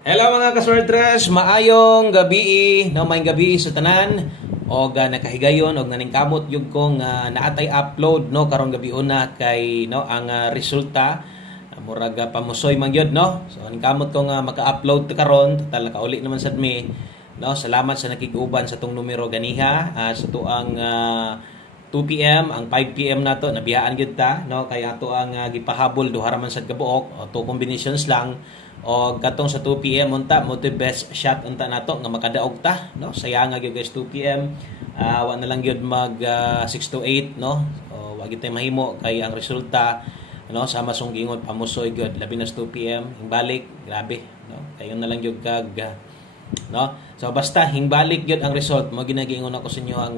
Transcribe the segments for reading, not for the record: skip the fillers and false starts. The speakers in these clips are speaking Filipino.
Hello mga kaswertres, maayong gabi, no, maayong gabi sa tanan og nakahigayon og naningkamot yug ko nga naatay upload no karong gabi una kay no ang resulta murag pamusoy man gyud no. So ningkamot ko nga maka-upload karon total kauli naman sad mi no. Salamat sa nakig-uban sa tong numero ganiha sa tuang 2 PM ang 5 PM nato nabiyaan gyud ta no kay ato ang gipahabol duha ra man sad kabuok o two combinations lang. O katong sa 2 PM unta mo the best shot unta nato nga makadaog ta no sayang gyud guys 2 PM wa na lang gyud mag 6 to 8 no o wa gyud tay mahimo kay ang resulta no sama song gingon pamusoy gyud labi na sa 2 PM hingbalik grabe no kayo na lang gyud kag no so basta hingbalik gyud ang result mo ginagiingon ako sa inyo ang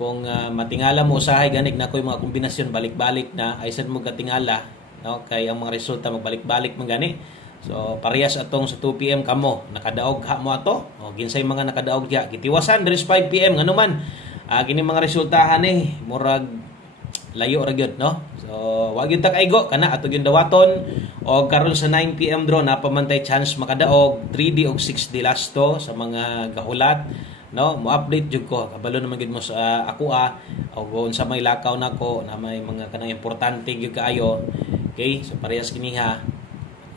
kung matingala mo usahay ganig na koy mga kombinasyon balik-balik na ay sad mo katingala no kay ang mga resulta magbalik-balik man gani. So parehas atong sa 2 PM kamo nakadaog ha mo ato o ginsay mga nakadaog diha gitiwasan diri sa 5 PM ngano man kini mga resultahan murag layo ra gyud no. So wa gyud ta kaigo kana ato gyud dawaton o karon sa 9 PM draw napamantay chance makadaog 3D og 6D last to sa mga gahulat no mo update jud ko kabalo naman gyud mo sa ako o unsa may lakaw nako na may mga kanang importante gyud kaayo. Okay, so parehas kini ha.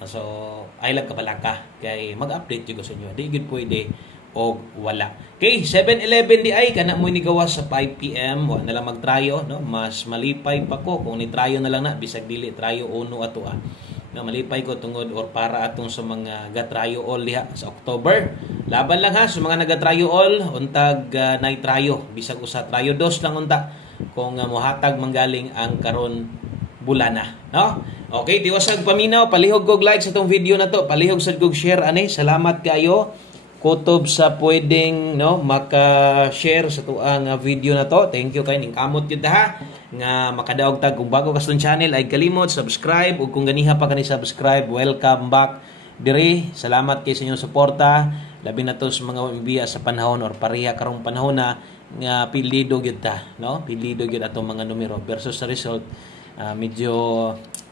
So, ay lang kabalaka kay mag-update jud ko sa inyo. Di gid pwede og wala. Okay, 7-11 di ay kana mo ni gawas sa 5 PM. Wa na lang magtrayo no. Mas malipay pa ko kung ni trayo na lang na bisag dili trayo uno ato No, malipay ko tungod or para atong sa mga gatrayo all diha sa October. Laban lang ha sa mga nagatrayo all untag nay trayo bisag usa trayo dos lang unta kung mohatag manggaling ang karon bulana no. Okay, tiwasag paminaw, palihog kog like sa tong video na to, palihog sad kog share ani. Salamat kayo kutob sa pwedeng no maka-share sa tuang video na to. Thank you kay ning kamot gyud ha nga makadaog tag kung bago ka sa channel ay kalimot subscribe ug kung ganiha pa kani subscribe, welcome back diri. Salamat kay sa inyong suporta labi na to sa mga biya sa panahon or pareha karong panahon na nga pilido gyud ta no. Pilido gyud atong mga numero versus sa result medyo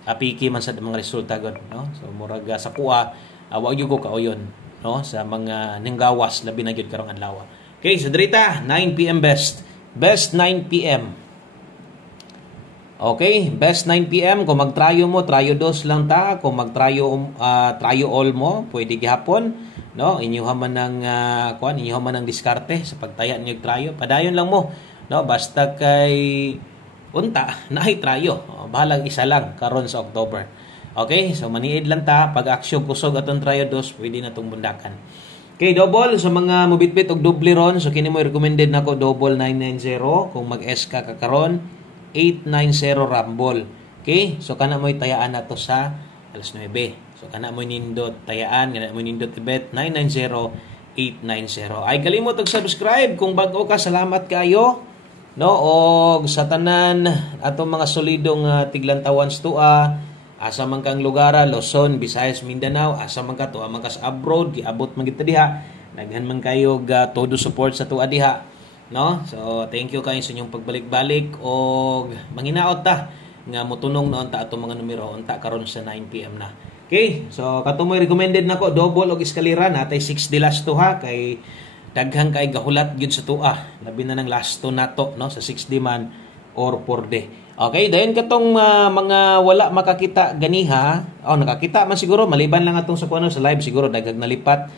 apiki man sa mga resulta god no. So murag sa kuha wa gyud ko kauyon no sa mga ninggawas labi na gyud karong adlaw. Okay, so dirita 9 PM best 9 PM. Okay, best 9 PM kung magtrayo mo trayo dos lang ta, kung magtrayo trayo all mo pwede gihapon no. Inyuha man ng inyuha man ng diskarte sa pagtaya niyo trayo padayon lang mo no basta kay unta naay trayo bahalag isa lang karon sa October. Okay, so maniid lang ta pag aksyon kusog atong trayo dos pwede na tong bundakan. Okay, double sa mga mubitbit og doble ron so kini mo recommended nako double 990 kung mag-SK ka karon 890 rumble. Okay, so kana mo tayaan nato sa alas 9. So kana mo nindot tayaan kana mo nindot ibet 990 890. Ay kalimot og subscribe kung bag-o ka, salamat kayo no og sa tanan atong mga solidong tiglantawan tua asa man kang lugara Luzon, Visayas, Mindanao asa man ka tuwa man ka sa abroad giabot man kita diha daghan man kayo todo support sa tuwa diha no. So thank you kayo sa inyong pagbalik-balik og manginaot ta nga motunong na unta atong mga numero unta karon sa 9 PM na. Okay, so katumoy recommended nako double og eskalera natay 6 dilas to ha kay daghang kay gahulat gyud sa tua labi na ng last to nato no sa 6D man or 4D. Okay, dayon katong mga wala makakita ganiha nakakita man siguro maliban lang atong sa kuno sa live siguro daghang nalipat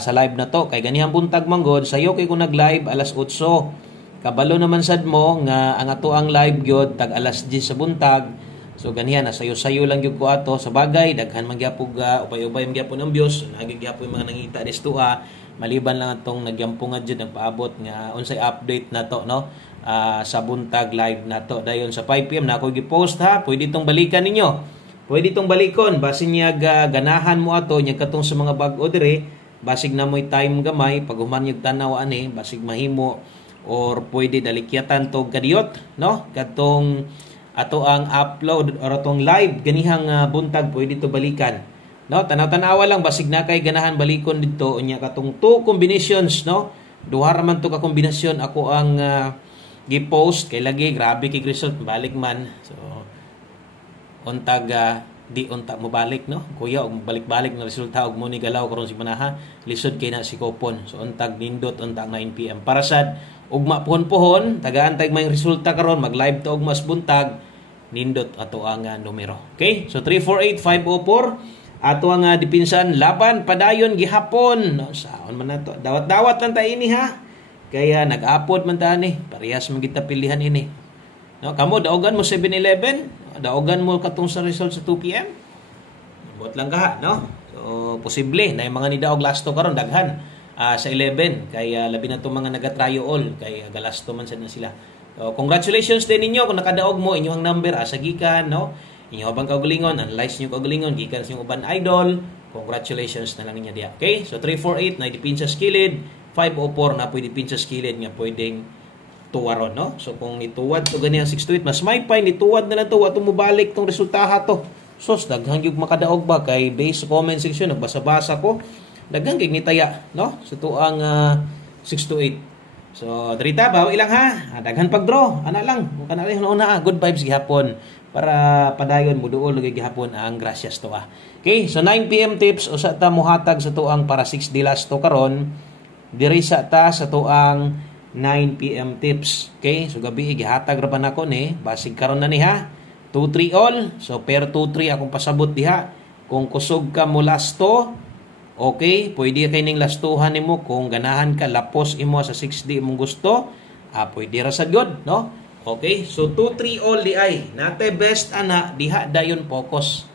sa live na to kay ganihang buntag manggod sayo kay kung nag-live alas 8 kabalo naman sad mo nga ang ato ang live gyud tag alas 10 sa buntag. So ganiha na sayo-sayo lang gyud ko ato sa bagay daghan man gyapon upay-upay man gyapon ang views nagigyapon mga nangita dis tuwa maliban lang atong nagyampungan jud nagpaabot nga unsay update nato no sa buntag live nato dayon sa 5 PM na ako gi-post ha pwede itong balikan ninyo pwede itong balikon basin niya ganahan mo ato nya katong sa mga bag-o dire basig na mo'y time gamay pag human yung tanaw ani basig mahimo or pwede dalikyatan to kadiyot no katong ato ang upload or atong live ganihang buntag pwede to balikan no. Tanaw-tanawa lang basig na kay ganahan balikon didto unya katong two combinations no. Duha ra man to ka kombinasyon ako ang gi-post kay lagi grabe kay result balik man. So untag di unta mo balik, no? Kuya, og balik-balik na resulta og mo ni galaw karon si manaha, lisod kay na si Kopon. So untag nindot untag 9 PM. Para sad ugma puhon-puhon, tagaan-tag may resulta karon, mag-live to og mas buntag, nindot ato ang numero. Okay? So 348-504 ato ang dipinsan laban padayon gihapon. No, saon man nato. Dawat-dawat lang ta ini ha. Kaya nag-upload man ta ni, parehas man kita pilihan ini. No, kamo daogan mo 7-Eleven, daogan mo katong sa result sa 2 PM. Bot lang ka ha, no? So posible na yung mga nidaog lasto karon daghan sa 11 kaya labi na to mga naga-try all kay galasto man sad na sila. So congratulations din ninyo kung nakadaog mo inyong number asa gikan, no? Inyo bang kaugalingon, analyze niyo kaugalingon gikan sa inyong uban idol. Congratulations na lang ninyo diya. Okay? So 348 na dipin sa skilled, 504 na pwede pin sa skilled nga pwedeng tuwaron, no? So kung nituwad to gani ang 6 to 8, mas may pay nituwad na lang to ato mo balik tong resultaha to. Sos daghang gyud makadaog ba kay base comment section nagbasa-basa ko. Daghang gyud nitaya, no? So tuang 6 to 8. So drita baw ilang ha. Daghan pag-draw, ana lang. Kana lang una good vibes gihapon para padayon mo duol lagi gihapon ang gracias to ah. Okay, so 9 PM tips usa ta mohatag sa tuang para 6 di last to karon. Diri sa ta sa tuang 9 PM tips. Okay, so gabi gihatag ra pa nako ni basig karon na ni ha. 2-3 all. So per 2-3 akong pasabot diha. Kung kusog ka mo lasto, okay, pwede kay ning lastuhan nimo kung ganahan ka lapos imo sa 6D imong gusto, pwede ra sad good, no? Okay, so 2-3 all di ay. Natay best ana diha dayon focus.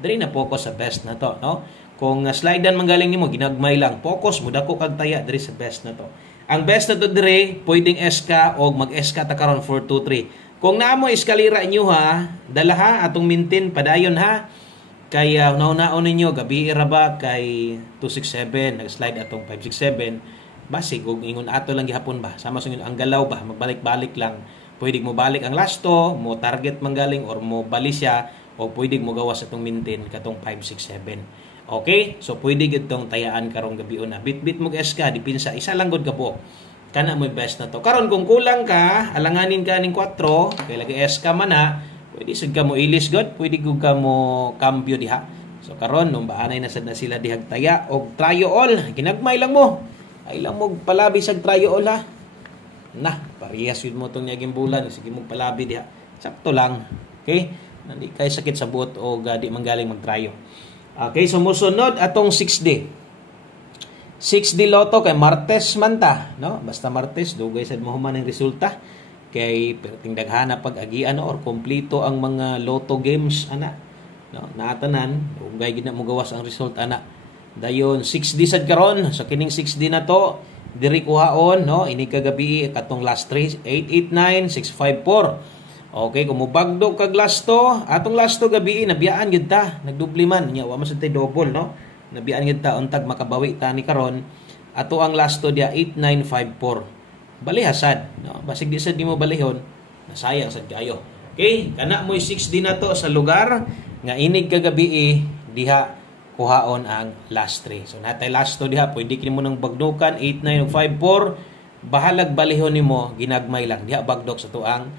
Diri na focus sa best na to, no? Kung slidean manggaling nimo ginagmay lang, focus mo dako kag taya diri sa best na to. Ang best na to diri, pwedeng SK o mag-SK ta karon for 2-3. Kung naa mo eskalera inyo ha, dala ha atong maintain padayon ha. Kaya nauna-una ninyo gabi ra ba kay 267 nag-slide atong 567 basig og ingon ato lang gihapon ba sama sa ang galaw ba magbalik-balik lang pwede mo balik ang lasto mo target manggaling or mo bali siya o pwede mo gawas atong maintain katong 567. Okay, so pwede gid tong tayaan karong gabi una bit-bit mo SK dipinsa isa lang gud ka po kana mo best na to karon kung kulang ka alanganin ka ning 4 kay lagi SK man na pwede sad ka mo ilis god, pwede gud ka mo cambio diha. So karon nung baanay na sad na sila dihag taya og tryo all, ginagmay lang mo. Ay lang mo palabi sa tryo all ha. Nah, parehas yun mo tong nyaging bulan, sige mo palabi diha. Sakto lang. Okay? Nandi kay sakit sa buot o di manggaling magtryo. Okay, so musunod atong 6D. 6D Lotto kay Martes man ta, no? Basta Martes dugay sad mo human ang resulta. Kay perting daghana pag-agian or kompleto ang mga lotto games ana no naatanan ugay gid na mo gawas ang result ana dayon 6D sad karon so kining 6D na to diri kuhaon no ini kagabi katong last 3 889 654 okay kung mobagdo kag lasto atong lasto gabi nabiyaan gid ta nagdubli man nya wa man sad tay double no nabiyaan gid ta untag makabawi ta ni karon ato ang lasto dia 8954 balihasad no basig di sad nimo balihon nasayang sad kayo okay kana mo 6D na to sa lugar nga inig kagabi diha kuhaon ang last 3 so natay last to diha pwede kini mo nang bagdokan 8954 bahalag balihon nimo ginagmay lang diha bagdok sa tuang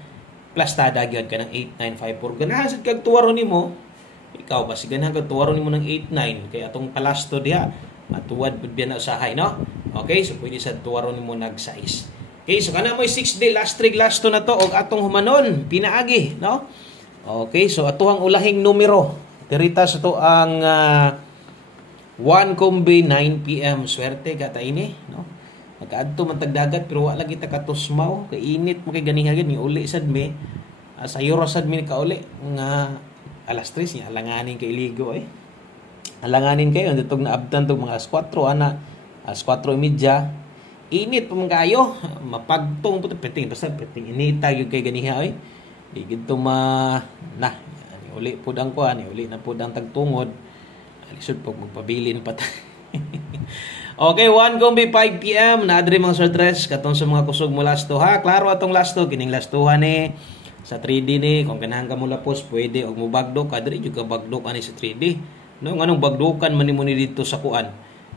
plastada gyud kanang 8954 ganahan sad kag tuwaron nimo ikaw basig ganahan kag tuwaron nimo ng 89 kay atong palasto diha matuwad pud biya na usahay no okay so pwede sad tuwaron nimo nag-size. Okay, so kana mo 6D last trig last to na to og atong humanon pinaagi, no? Okay, so atuhang ulahing numero. Dirita sa to ang 1 kombi 9 PM swerte ka ta ini, no? Nakaadto man tagdagat pero wala kita katusmaw, kay init mo kay ganiha gid ni uli sad mi. Sa euro sad mi ka uli nga alas 3 nya alanganin kay ligo Alanganin kayo ditog na abtan tog mga alas 4 ana, alas 4:30. Init pa man kayo mapagtong puto peting basta peting inita gyud kay ganiha di gid to uli pud ang kuan uli na pud ang tagtungod alisod pag magpabilin pa ta. Okay 1 kombi 5 PM na adri mga sortres katong sa mga kusog mo lasto ha klaro atong lasto kining lastuhan ni sa 3D ni kung ganahan ka mo lapos pwede og mo bagdok adri jud ka bagdok ani sa 3D no nganong bagdokan man nimo ni dito sa kuan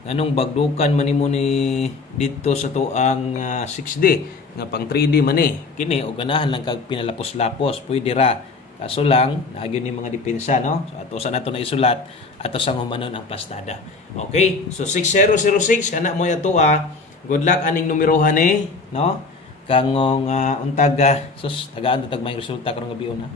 anong bagdukan man nimo ni dito sa tuang 6D nga pang 3D man kini og ganahan lang kag pinalapos-lapos pwede ra Kaso lang, naagyon ni mga depensa, no? So, ato sa nato na isulat, ato sa humanon ang plastada. Okay? So, 6006, kana mo yato, good luck aning numerohan no? Kangong untaga, sus, tagaan to tagmay resulta karong gabi una.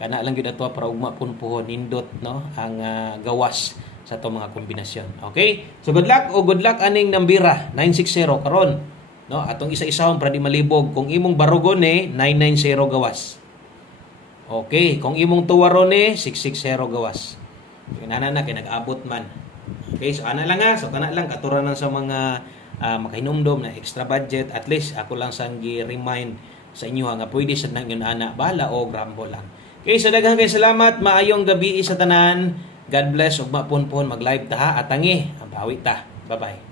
Kana lang gyud ato para ugma punpuhon nindot, no? Ang gawas sa to mga kombinasyon. Okay? So, good luck aning nambira, 960 karon. No? Atong isa-isahon para di malibog. Kung imong barugon 990 gawas. Okay, kung imong tuwaron 660 gawas. Kinana na kay nag-abot man. Okay, so ana lang so kana lang katuranan sa mga makahinumdom na extra budget, at least ako lang sang gi-remind sa inyo nga pwede sa nang yun ana bala o grambo lang. Okay, so daghang kay salamat, maayong gabi sa tanan. God bless ug mapon-pon mag-live ta ha, atangi, bawi ta. Bye-bye.